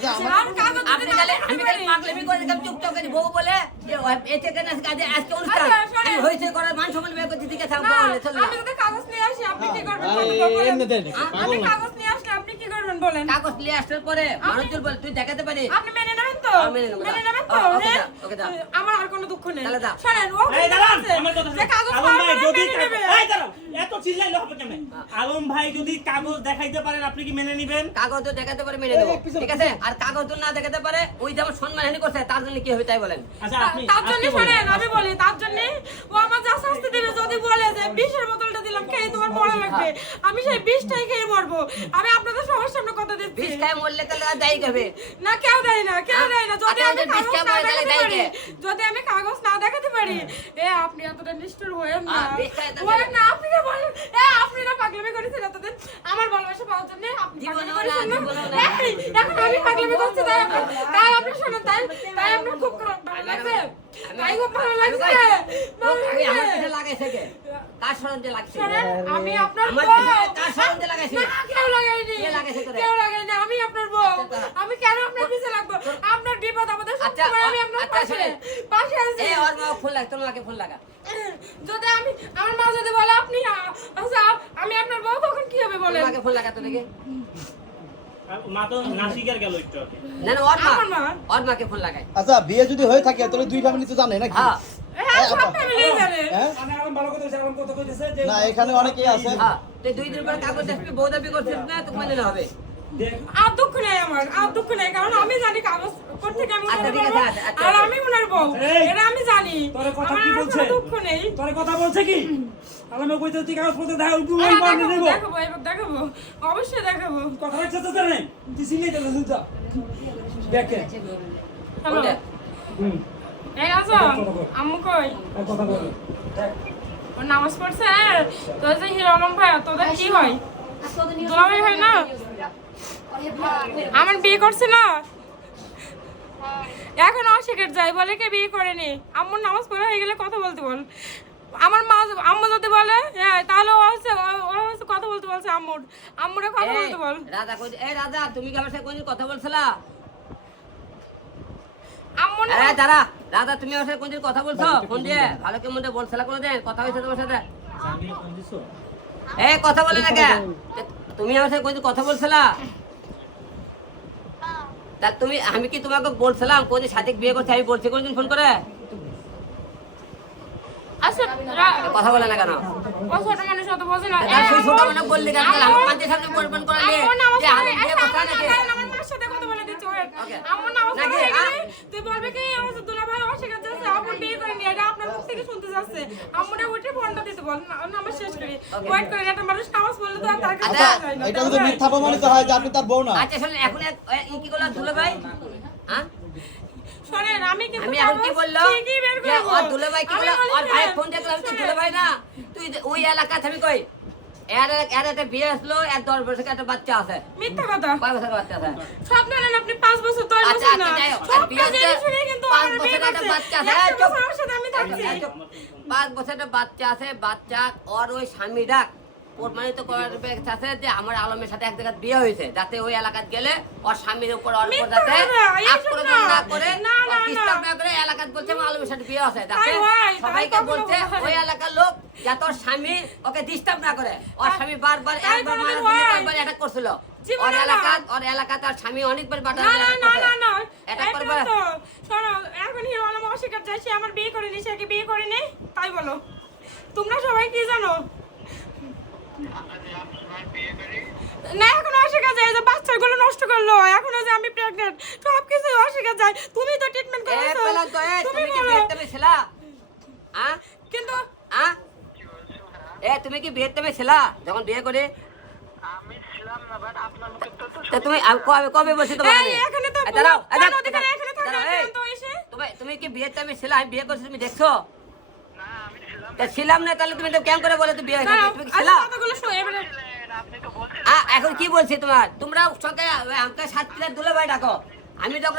আপনি খালি আমি খালি পাগলামি করে দিলাম চুপচাপ করে বউ বলে যে এতে কেন কাজে আজকে অনুষ্ঠান হয়েছে করার মান সম্মান বের করতে দিকে থাকবো বলে চলে আমি যদি কাগজ নিয়ে আসি আপনি কি করবেন আমি কাগজ নিয়ে আসলে আপনি কি করবেন বলেন কাগজ নিয়ে আসার পরে মানুষজন বলে তুই দেখাতে পারি আপনি মেনে নেবেন তো মেনে নেবেন তো ওকে দাও আমার আর কোনো দুঃখ নেই তাহলে দাও শুনেন ও এই দাঁড়ান আমার কথা যে কাগজ আলম ভাই যদি এই দাঁড়াও এত চিল্লাইলে হবে কেন আলম ভাই যদি কাগজ দেখাইতে পারেন আপনি কি মেনে নেবেন কাগজ তো দেখাতে পারে মেনে দেবো ঠিক আছে আর কাগজ তো না দেখাতে পারে ওই যেমন সম্মানহানি করছে তার জন্য কি হবে তাই বলেন আচ্ছা আপনি তার জন্য শুনেন আমি বলি তার জন্য ও আমার যা শাস্তি দিবে যদি বলে যে বিষের বোতলটা দিলাম খেয়ে তোমার মরা লাগবে আমি সেই বিষটাই খেয়ে মরবো আমি আপনাদের সবার সামনে কথা দিচ্ছি বিষ খায় মরলে তাহলে আর দায়ী হবে না কেউ দেয় না যদি আমি বিষ কাগজ খায় না মরে তাহলে দেখাতে দায়ী পারি কে? যদি আমি কাগজ না দেখাতে পারি আপনি এতটা নিষ্ঠুর হয়েন না বিষ খায় তাহলে- হয়েন না আপনি না বলেন আপনি না পাগলামি করেছেন এতদিন আমার ভালোবাসা পাওয়ার জন্য আপনি জীবনেও পাগলামি না, করেছেন না? জীবনেও না। এখন আমি পাগলামি করছি তাই আপনি শোনেন তাই আপনার খুব ভালো লাগছে তাই খুব ভালো লাগছে তুই আমার পিঠে লাগাইছে কে কার সরঞ্জে লাগছে শোনেন আমি আপনার আমার বউ পিঠে কার সরঞ্জে লাগাইছে না কেউ লাগাইনি কে লাগাইছে তোরে? কেউ লাগাইনি আমি আপনার বউ আমি কেন আপনার পিছে লাগবো আপনার বিপদ আমাদের আচ্ছা, সবসময় আমি আপনার আচ্ছা, পাশে শোনেন। পাশে আছি এই ওর মা ফুল লাগ তোর মাকে ফুল লাগা যদি আমি আমার মা যদি বলে আপনি আচ্ছা আমি আপনার বউ তখন কি হবে তোর বলেন মাকে ফুল লাগা তো দেখে মা তো নাসিকার গেল একটু আগে না না ওর আমার মা মা। ওর মাকে ফুল লাগাই আচ্ছা বিয়ে যদি হয়ে থাকে তাহলে দুই ফ্যামিলি তো জানে নাকি হ্যাঁ হ্যাঁ সব ফ্যামিলি জানে হ্যাঁ আমি এখন ভালো কথা বলছি এখন কথা কইতেছে যে না এখানে অনেকেই আছে হ্যাঁ তুই 2 দিন পরে কাগজ আসবি বউ দাবি করছিস না তোকে মেনে হবে আর দুঃখ নেই আমার আর দুঃখ নেই কারণ আমি জানি কাগজ করতে কেমন আচ্ছা, ঠিক আছে, আচ্ছা, আচ্ছা। আর আমি ওনার বউ এই, এটা আমি জানি তোরে কথা আমার কি আর বলছে কোনো দুঃখ নেই তোরে কথা বলছে কি আলমে কইতে তুই কাগজ পত্র দেখা উঠবো হ্যাঁ, বানিয়ে দেব দেখাবো এবার দেখাবো অবশ্যই দেখাবো কথা হচ্ছে তো জানেন তুই সিলে চলে যা দেখে হ্যালো ওটা। হুম এই আছো আম্মু কই আর কথা বল দেখ ওর নামাজ পড়ছে তোর যে হিরো আলম ভাই তোদের কি হয় দুলাভাই হয় না আমার বিয়ে করছে না এখন অস্বীকার যাই বলে কে বিয়ে করেনি আম্মুর নামাজ পড়া হয়ে গেলে কথা বলতে বল আমার মা আম্মু যদি বলে তাহলে ও হচ্ছে কথা বলতে বলছে আম্মুরে কথা বলতে বল রাধা কই এই রাধা তুমি কি আমার সাথে কোনদিন কথা বলছিলা আম্মু না এই দাঁড়া রাধা তুমি আমার সাথে কোনদিন কথা বলছো ফোন দিয়ে ভালো কি মন্দ বলছিলা কোনদিন কথা হইছে তোমার সাথে আমি ফোন দিছো এই কথা বলে না কে তুমি আমার সাথে কোনদিন কথা বলছিলা তা তুমি আমি কি তোমাকে বলছিলাম কোনদিন সাথে বিয়ে করতে আমি বলছি কোনদিন ফোন করে আচ্ছা কথা বলে না কেন ও ছোট মানুষ অত বোঝে না তার সেই ছোট মানে বললি কেন তাহলে আমার পাঁচের সামনে পরিমাণ করালে যে আমি বিয়ে করতে নাকি আমার মার সাথে কথা বলে দিচ্ছ Okay. আম্মু নামাজ নাকি, পড়ে গেলে তুই বলবে কি আমার দুলাভাই অস্বীকার যাচ্ছে আম্মু বিয়ে করেনি এটা আপনার মুখ থেকে শুনতে যাচ্ছে আম্মুরে উঠে ফোনটা দিতে বল নামাজ শেষ করি ওয়েট করে একটা মানুষ নামাজ পড়লে তো আর তার কাছে আচ্ছা, যাওয়া যায় না এটা যদি মিথ্যা প্রমাণিত হয় যে আপনি তার বউ না আচ্ছা শুনুন এখন কি করলো দুলে ভাই হ্যাঁ শোনেন আমি কিন্তু আমি এখন কি বললো ঠিকই বের যে করবো ওর দুলে ভাই কি আমি বললো ওর বলি ভাই না। ফোন দেখলাম তো দুলে ভাই না তুই ওই এলাকা থামি কই এর একটা বিয়ে আসলো এর 10 বছরের একটা বাচ্চা আছে মিথ্যা কথা কয় বছরের বাচ্চা আছে সব জানেন আপনি 5 বছর 10 আচ্ছা, বছর না আচ্ছা, যাই হোক, সব আর বিয়ে কাজে হচ্ছে শুনে কিন্তু 5 আমার বিয়ে বছরের একটা করছে বাচ্চা আছে একটা চুপ। বছর ওর সাথে আমি থাকছি 5 বছরের বাচ্চা আছে বাচ্চা ওর ওই স্বামী ডাক প্রমাণিত করার ব্যবস্থা আছে যে আমার আলমের সাথে এক জায়গায় বিয়ে হয়েছে যাতে ওই এলাকায় গেলে ওর স্বামীর উপর অল্প মিথ্যা যাতে কথা, এইসব আক্রমণ না। না করে না, না, ও ডিস্টার্ব না। না করে এলাকায় বলছে আমার আলমের সাথে বিয়ে আছে যাতে তাই হয়, তাই সবাইকে কখনো বলছে হয়। ওই এলাকার লোক যাতে ওর স্বামী ওকে ডিস্টার্ব না করে ওর স্বামী বারবার তাই একবার কোনোদিন মারা হয়। একবার অ্যাটাক করছিল জীবনে না। ওর এলাকা তার স্বামী অনেকবার বাটা না না না না না এটা এটা করবে তো শোনো এখন হিরো আলম অস্বীকার যায় সে আমার বিয়ে করেনি সে কি বিয়ে করেনি তাই বলো তোমরা সবাই কি জানো না এখন অস্বীকার যায় যে বাচ্চাগুলো নষ্ট করলো এখন যে আমি প্রেগনেন্ট সব কিছু অস্বীকার যায় তুমি তো ট্রিটমেন্ট এ করেছো পেলাম তো এ তুমি তুমি কি বলো। বিয়েতে ছিলা হ্যাঁ কিন্তু হ্যাঁ এ তুমি কি বিয়েতে ছিলা যখন বিয়ে করে আমি ছিলাম না বাট আপনার মুখে তো তা তুমি কবে কবে বলছি তোমাকে এই এখানে তো দাঁড়াও পুরো অধিকার এখানে থাকে দাঁড়াও, এই, তো এসে তুমি কি বিয়েতে ছিলা আমি বিয়ে করছি তুমি দেখছো না আমি ছিলাম তা ছিলাম না তাহলে তুমি তো কেমন করে বলে তুমি বিয়ে হয়েছে দাঁড়াও, তুমি কি আচ্ছা, ছিলা কথাগুলো শোনো এবারে আপনি তো বলছেন এখন কি বলছি তোমার তোমরা সঙ্গে আমাকে 7 প্লেট দুলে ভাই ডাকো আমি যখন